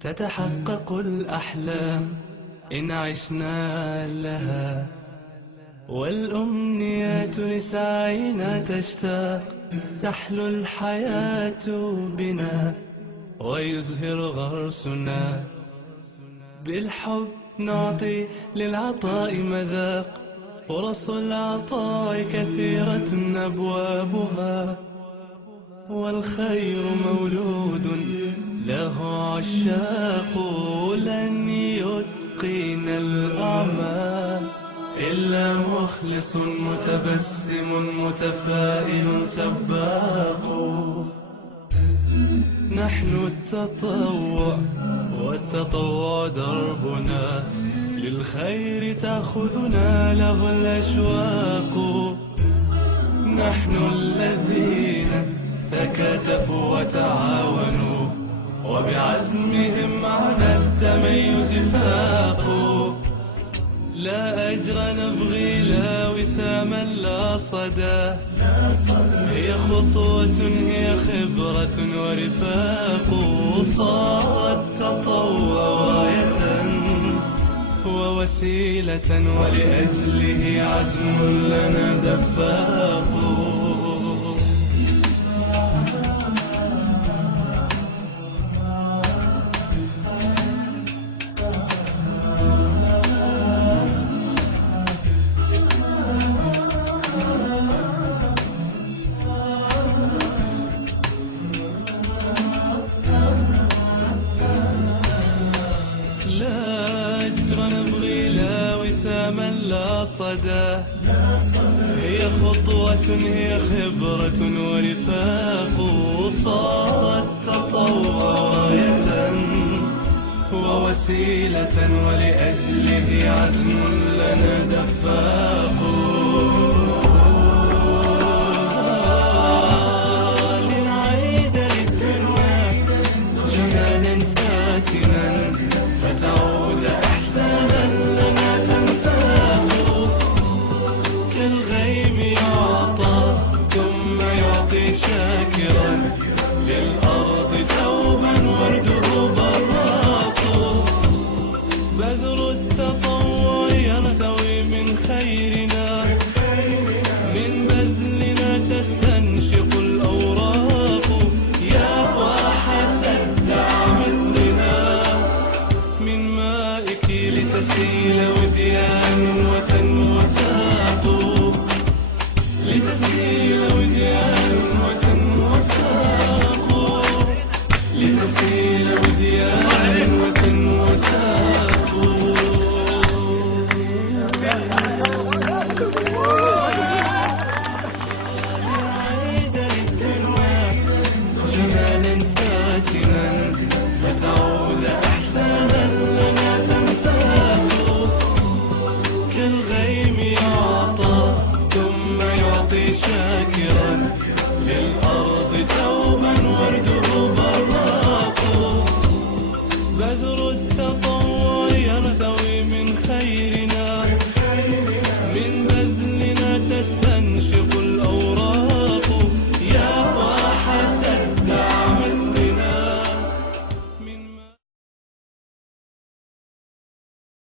تتحقق الأحلام إن عشنا لها، والأمنيات لسعينا تشتاق. تحلو الحياة بنا ويزهر غرسنا، بالحب نعطي للعطاء مذاق. فرص العطاء كثيرة أبوابها، والخير مولود له عشاق. لن يتقن الأعمال إلا مخلص متبسم متفائل سباق. نحن التطوع والتطوع دربنا، للخير تأخذنا له الأشواق. نحن الذين تكاتفوا وتعاونوا، وبعزمهم على التميز فاقوا. لا أجر نبغي لا وساما لا صدى، هي خطوة هي خبرة ورفاق. صار التطوع غاية ووسيلة، ولأجله عزم لنا دفاق. من لا صدى، هي خطوة هي خبرة ورفاق. صار التطوع غاية ووسيلة، ولأجله عزم لنا دفاق.